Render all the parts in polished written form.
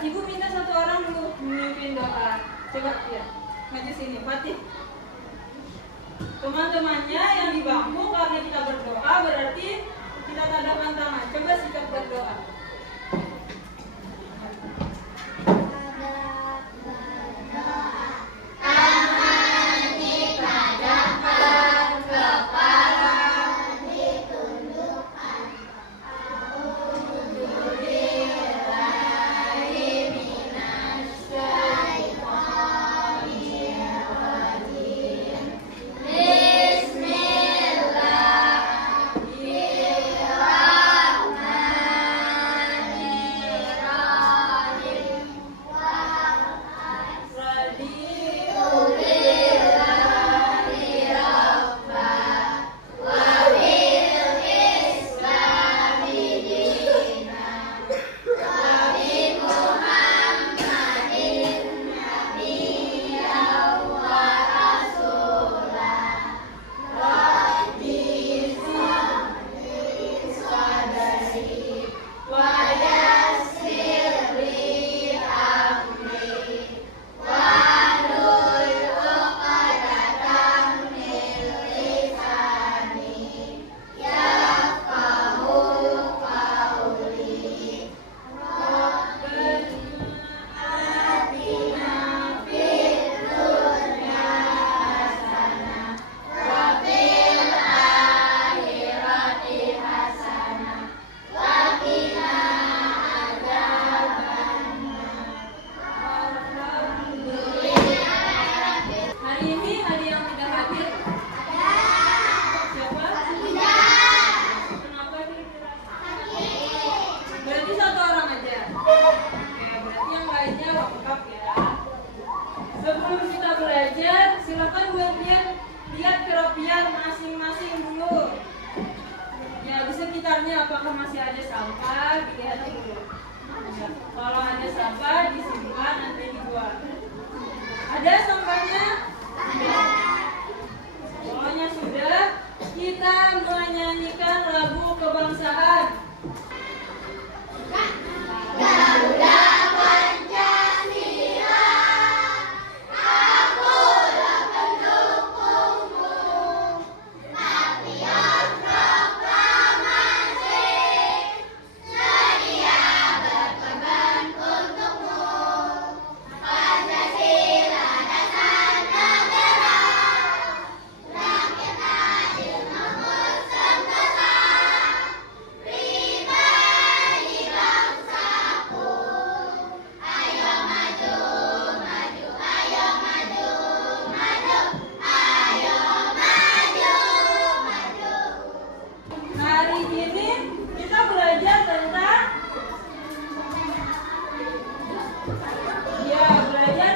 Ibu minta satu orang dulu memimpin doa. Coba ya, maju sini, Fatih. Teman-temannya yang di bangku, karena kita berdoa berarti kita tandanya tangan. Coba sikap berdoa. Sebelum kita belajar, silakan buat lihat keropian masing-masing dulu. Ya, di sekitarnya apakah masih ada sampah, dilihat dulu. Kalau ada sampah, disimpan nanti dibuang. Ada sampahnya? Pokoknya sudah, kita menyanyikan lagu kebangsaan. Hari ini kita belajar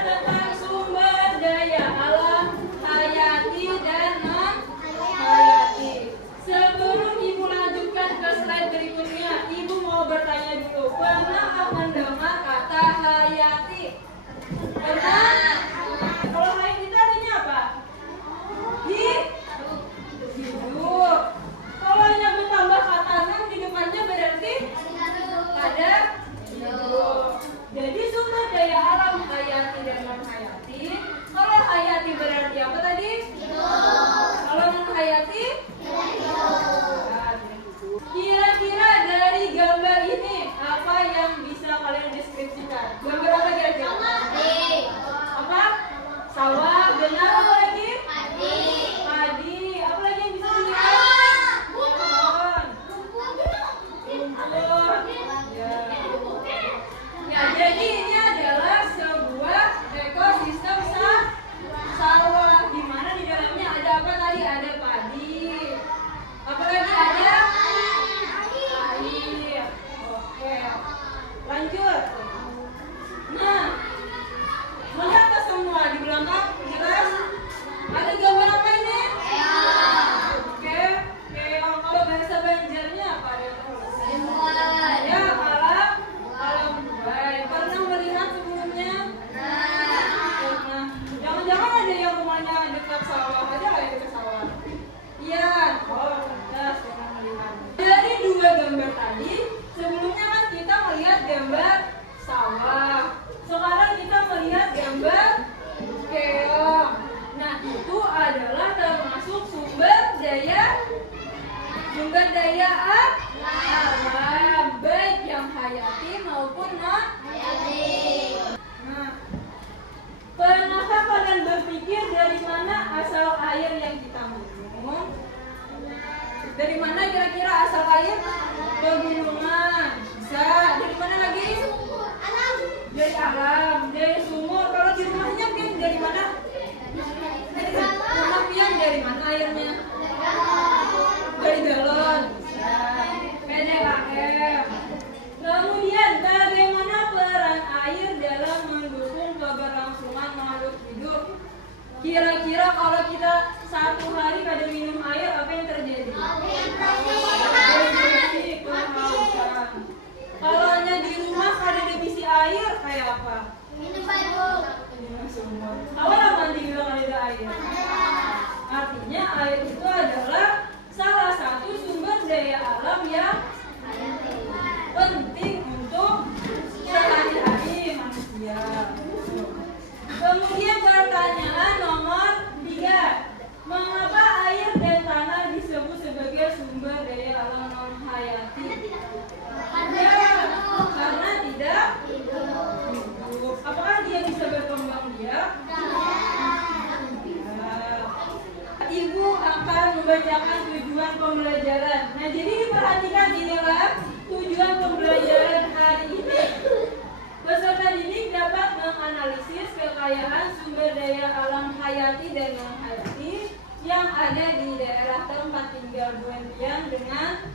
tentang sumber daya alam, hayati dan non hayati. Sebelum Ibu lanjutkan ke slide berikutnya, Ibu mau bertanya dulu, pernah mendengar kata hayati? Pernah? Kalau hayati itu artinya apa? Hidup. Kalau hanya bertambah kata non daya alam, baik yang hayati maupun non hayati. Nah, pernahkah kalian berpikir dari mana asal air yang kita minum? Dari mana kira-kira asal air? Pegunungan. Bisa. Dari mana lagi? Alam. Dari alam, dari sumur. Kalau di rumahnya Pian dari mana? Dari rumah Pian dari mana airnya? Dari galon. Bisa. PDAM. Kemudian bagaimana peran air dalam mendukung keberlangsungan makhluk hidup? Kira-kira kalau kita satu hari kada minum air, apa yang terjadi? Dehidrasi, kehausan. Kalau hanya di rumah kada ada bisi air, kayak apa? Minum sumur. Awal mandi bilang ada air. Artinya air itu adalah salah satu sumber daya alam yang penting untuk sehari-hari manusia. Kemudian pertanyaan nomor 3. Mengapa air dan tanah disebut sebagai sumber daya alam non hayati? Ya, karena tidak hidup. Apakah dia bisa berkembang biak? Ibu akan membacakan tujuan pembelajaran. Nah, jadi diperhatikan inilah tujuan pembelajaran hari ini. Peserta didik dapat menganalisis kekayaan sumber daya alam hayati dan non hayati yang ada di daerah tempat tinggal Pian dengan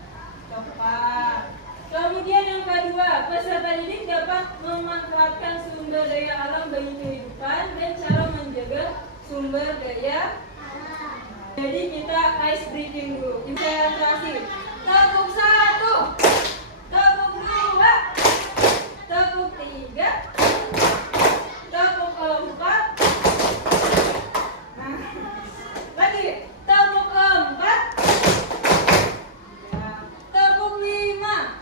tepat. Kemudian yang kedua, peserta didik dapat memanfaatkan sumber daya alam bagi kehidupan dan cara menjaga sumber daya. Jadi kita ice breaking dulu. Konsentrasi. Tepuk 1, tepuk 2, tepuk 3, tepuk 4. Nah, lagi tepuk 4, ya. Tepuk 5,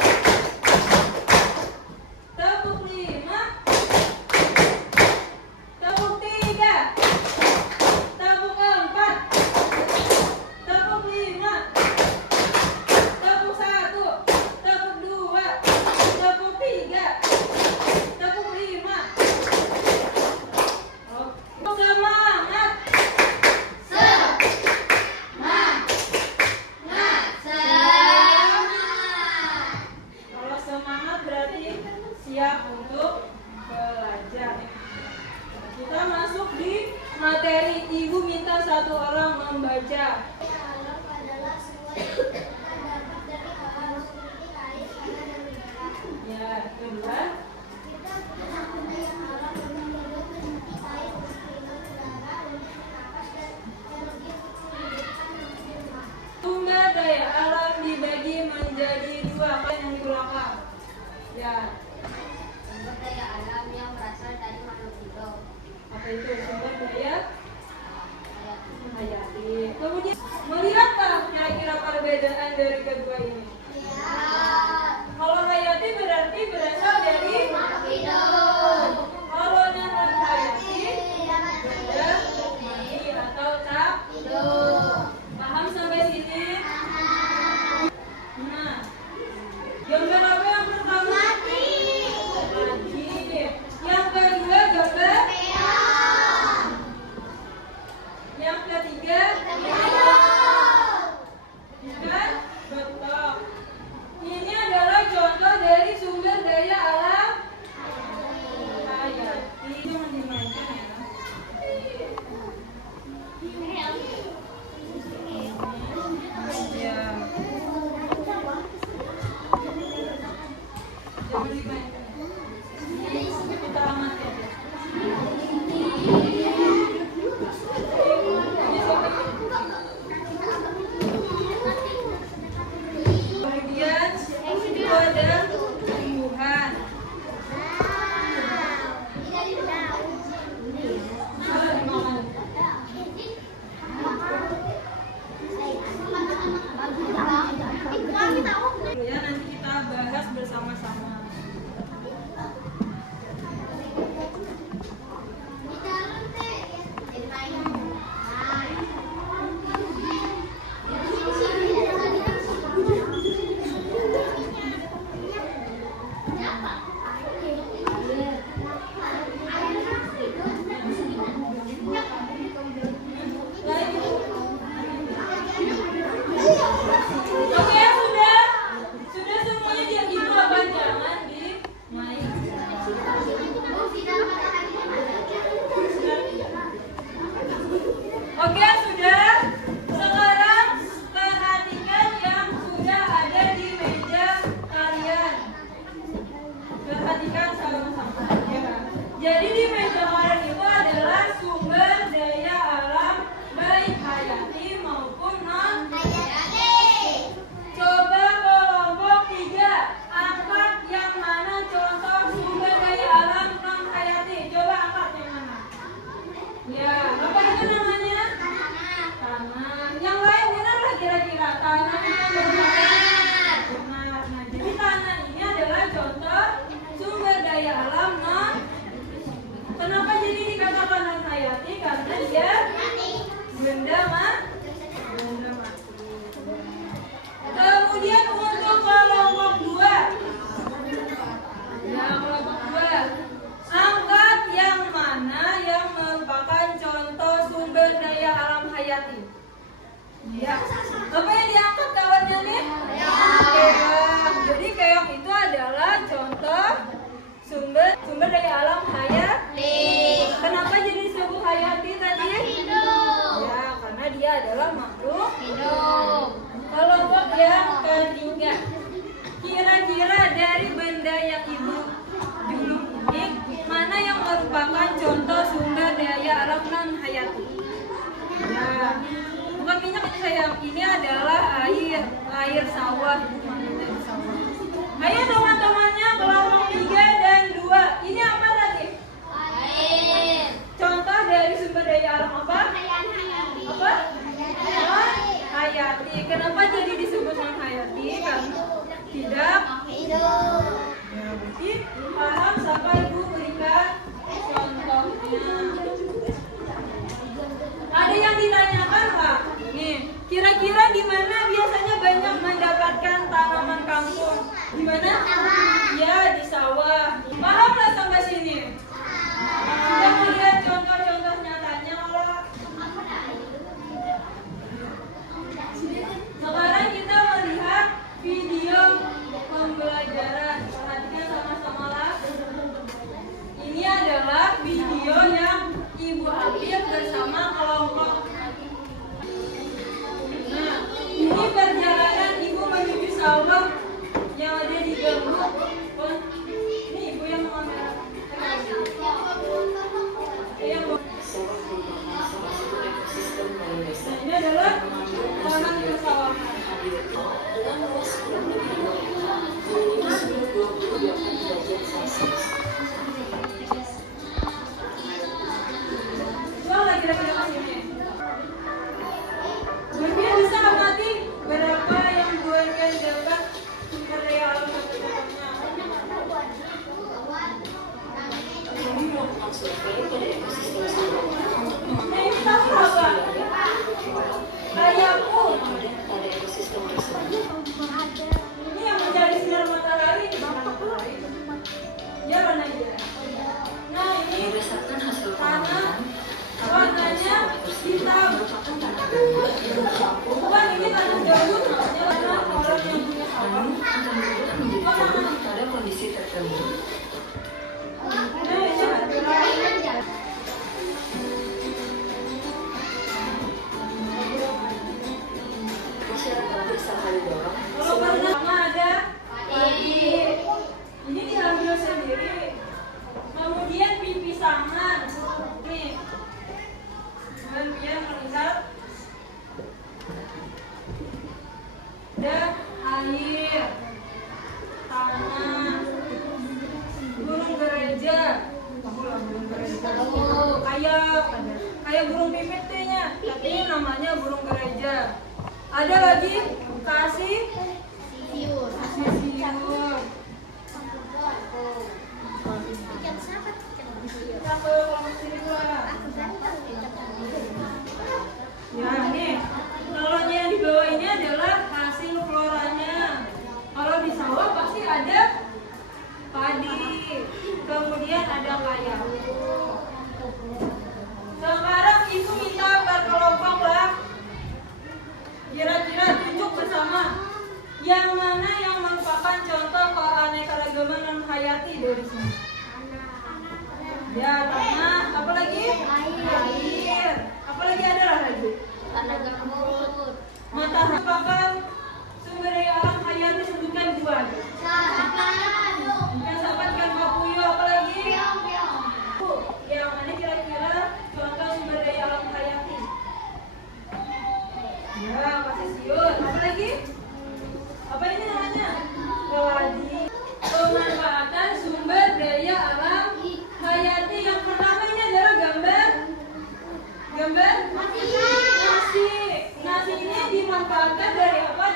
tepuk 5, tepuk 3, tepuk 4, tepuk 5, tepuk 1, tepuk 2, tepuk 3, tepuk 5. Oke. Semangat. Kalau semangat berarti siap untuk belajar. Kita masuk di materi. Ibu minta satu orang membaca. Ya, kedua. Sumber daya alam dibagi menjadi 2. Apa yang di belakang? Ya, Sumber daya alam yang berasal dari makhluk hidup. apa itu sumber daya Hayati. hayati? Kemudian melihatlah kira-kira perbedaan dari kedua ini. Kalau hayati berarti berasal dari Makhluk hidup. kalau non hayati benda mati atau tak Hidup. paham sampai sini? Nah, yang berapa yang pertama? Mati. Yang kedua gambar. Yang ketiga kan? Betul. Ini adalah contoh dari sumber daya alam hayati. Jangan dimainkan ya. Ya. Jangan dimainkan. Kita amati aja. Kemudian itu ada tumbuhan. Salah di mana? Ya, nanti kita bahas bersama-sama. sumber daya alam hayati. Kenapa jadi disebut hayati tadi? Hidup. Ya, karena dia adalah makhluk Hidup. kelompok yang ketiga. Kira-kira dari benda yang ibu junjung ini, mana yang merupakan contoh sumber daya alam non hayati? Ya, bukan minyak ini sayang. Ini adalah air sawah. Ayo teman-temannya kelompok 3 dan 2. Ini apa tadi? Air. Contoh dari sumber daya alam apa? Hayati. Apa? Non hayati. Kenapa jadi disebut non hayati? Karena tidak. Hidup. Ya, berarti paham sampai ibu berikan contohnya. Ada yang ditanyakan nggak? Nih, kira-kira di mana biasanya banyak mendapatkan tanaman kangkung? Di mana? Ya, di sawah. Paham nggak sampai sini? Sudah melihat contoh-contoh nyatanya kalau sekarang kita melihat video pembelajaran. Perhatikan sama-sama lah. Ini adalah video yang Ibu ambil bersama kelompok. Nah, ini perjalanan Ibu menuju sawah yang ada di gambut. Ini Ibu yang mengambil. Nah, ini adalah tanah persawahan. Coba kira-kira ke sini. Buatnya bisa amati berapa yang buatnya dapat sumber daya alam satu-satunya. Nah, ini tahu apa? Kayaku. Ini yang mencari sinar matahari. Ya mana dia? Nah, ini tanah warnanya hitam. Bukan ini tanah gambut, tanah orang yang punya sawah. Pada kondisi tertentu, Nah, ini adalah masyarakat desa Kalidorong kalau pernah sama ada padi. Ini diambil sendiri. Kemudian pipisangan. Nih. Kemudian melihat dan air, tanah, burung gereja. Burung gereja. Kayak burung pipit tehnya, tapi namanya burung gereja. Ada lagi kasih siur. Ya, nih. Kalau yang di bawah ini adalah hasil floranya. Kalau di sawah pasti ada padi. Kemudian ada kayaku. Sekarang ibu minta berkelompok lah. Kira-kira tunjuk bersama yang mana yang merupakan contoh keanekaragaman non hayati dari sini. Ya, tanah, apa lagi? Air. Apa lagi ada lah lagi? Tanah gambut. Matahari merupakan sumber daya alam hayati, sebutkan dua. Yang dapat ikan papuyo, apa lagi? Yang mana kira-kira contoh sumber daya alam hayati? Ya, pasti siur. Apa lagi? Apa ini namanya? Keladi. Pemanfaatan sumber daya alam hayati yang pertama ini adalah gambar nasi. Nasi ini dimanfaatkan dari apa?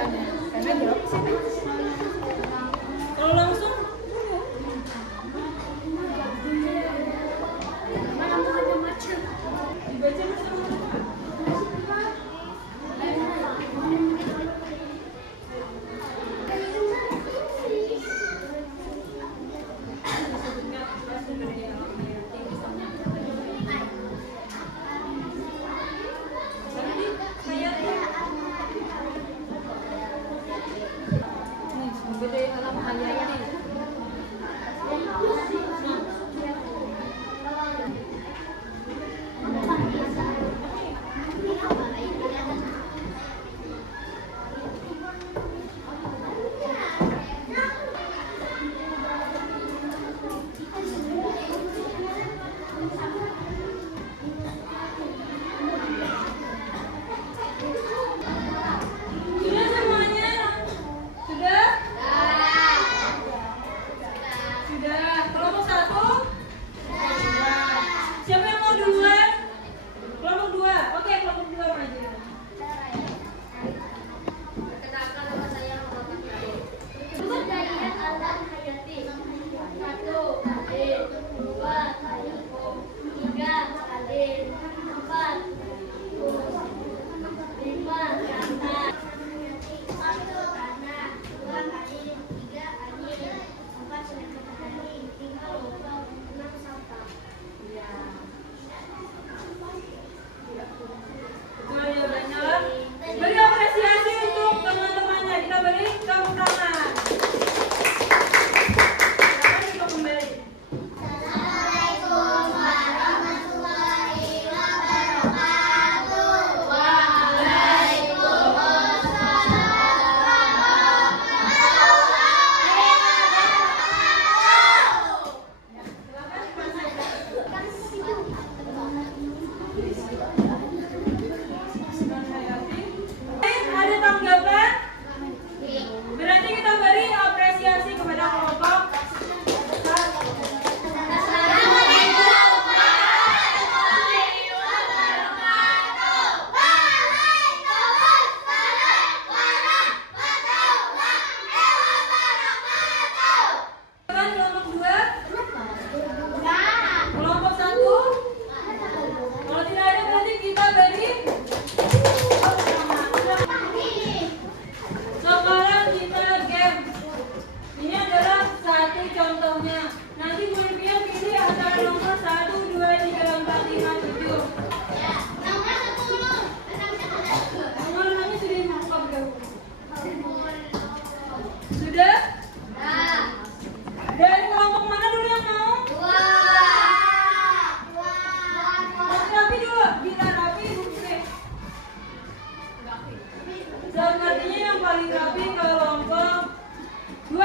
caranya. Karena jawab sih. Kalau langsung dibaca bersama. Nih, sumber dari alam hayati. Sudah semuanya? Sudah? Sudah. Kelompok 1? Siapa yang mau duluan? Kelompok 2. Oke, kelompok 2 maju. Perkenalkan nama saya Muhammad Naim. Kebudayaan alam hayati. 1. Air. 2. Sayur. 3. Air. 4. 5. Kata. 1. Tanah. 2. Air. 3. Angin. 4. Sungai matahari. 5. lubang. 6. sampah. Betul jawabannya. Beri apresiasi untuk teman-temannya. Kita beri tepuk tangan. Silakan untuk kembali. Assalamualaikum warahmatullahi wabarakatuh. Ada tanggapan? Berarti kita beri apresiasi kepada kelompok. Kan kelompok 2, kelompok 1. Kalau tidak ada berarti kita beri. Sekarang kita game. Ini adalah satu contohnya. Nanti Bu Impian pilih antara nomor 1, 2, 3, 4, 5, 7. Nomor-nomornya sudah dibuka belum? Sudah? Dari kelompok mana dulu yang mau? Rapi dulu. Bila rapi, buku. Sepertinya yang paling rapi kelompok 2.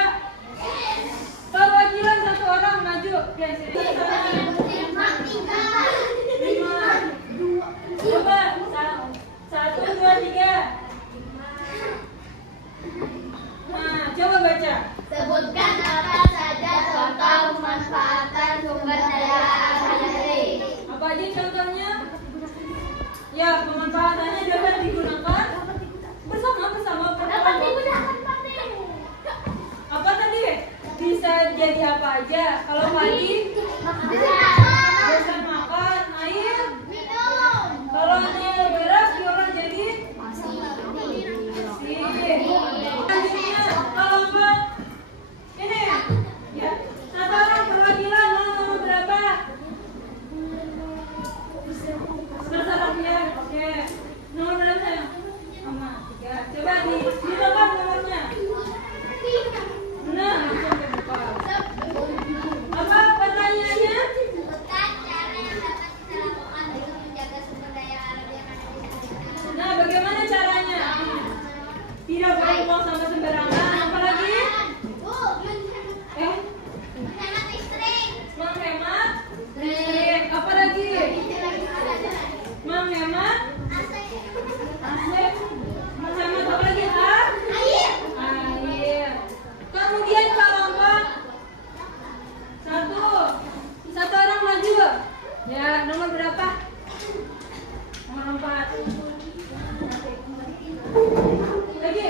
Perwakilan 1 orang maju. Oke, sini. 5. Coba. 1, 2, 3. Nah, coba baca. Sebutkan apa saja contoh pemanfaatan sumber daya alam hayati. Apa aja contohnya? Ya, pemanfaatannya dapat digunakan bersama. Apa tadi? Bisa jadi apa aja? Kalau pagi, bisa makan, air. Kalau air beras, diolah jadi selanjutnya kelompok ini ya. 1 orang perwakilan nomor berapa? Bersalah ya. Oke. Nomor berapa sayang? Nomor 3. Coba dibuka nomornya. Nah, langsung dibuka. Apa pertanyaannya? Sebutkan cara yang dapat kita lakukan untuk menjaga sumber daya alam yang ada di sekitar. Nah, bagaimana caranya? Tidak boleh buang sampah sembarangan. Apalagi? Menghemat listrik. Menghemat listrik. Apalagi? Menghemat AC. AC. Menghemat apa lagi? Air. Kemudian kelompok 1 orang maju. Ya, nomor berapa? Nomor 4. Lagi,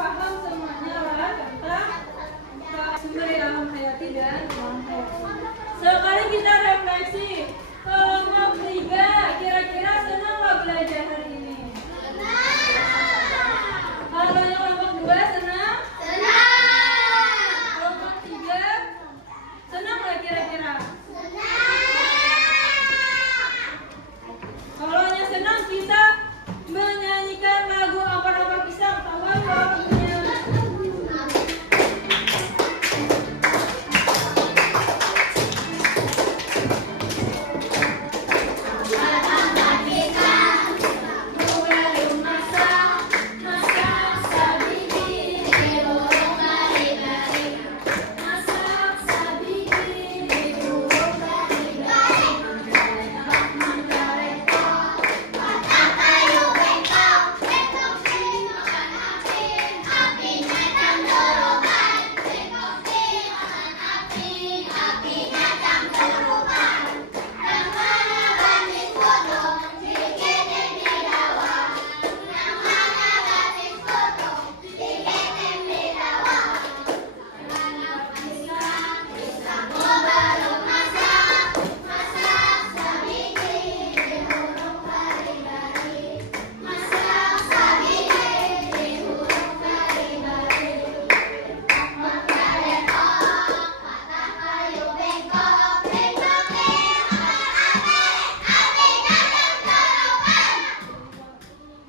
paham semuanya lah tentang sumber alam hayati dan alam hayati. Sekali kita refleksi, kelompok 3 kira-kira senang nggak belajar hari ini? Kalau yang kelompok 2 senang? Kelompok 3 senang nggak kira-kira? Kalau yang senang kita menyanyikan lagu Ampar-Ampar Pisang, tahu nggak lagunya?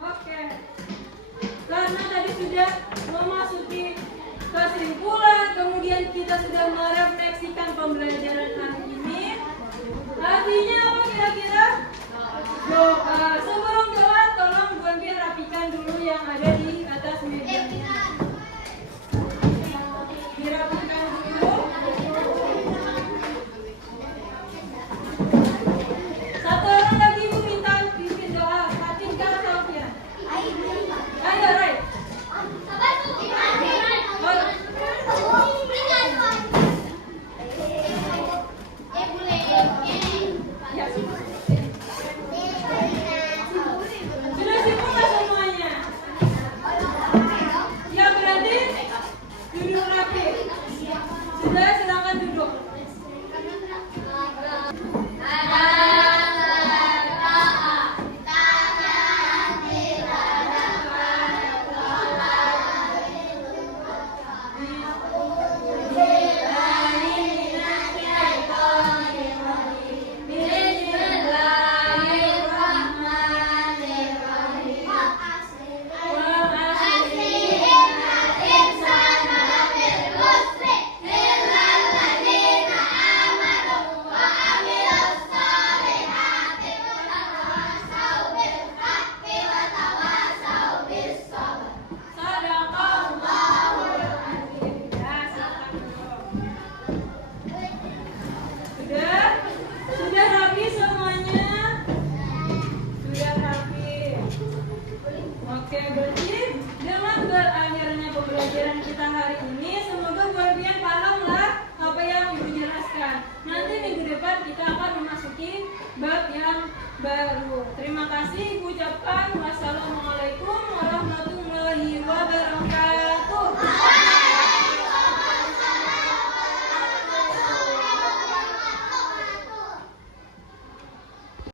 Oke, karena tadi sudah memasuki kesimpulan, kemudian kita sudah merefleksikan pembelajaran hari ini. Artinya apa kira-kira? Doa. Sebelum doa, tolong Bu Anpin rapikan dulu yang ada di atas meja. Dirapikan dulu. Satu orang lagi Bu minta pimpin doa. Atika atau Alfian? Ayo, Rai. Ya. Sudah sibuk nggak semuanya? Ya berarti duduk rapi. Sudah, silakan duduk. Sudah rapi semuanya? Sudah rapi. Oke, berarti dengan berakhirnya pembelajaran kita hari ini, semoga Bu Anpin paham lah apa yang Ibu jelaskan. Nanti minggu depan kita akan memasuki bab yang baru. Terima kasih, Ibu ucapkan. Wassalamualaikum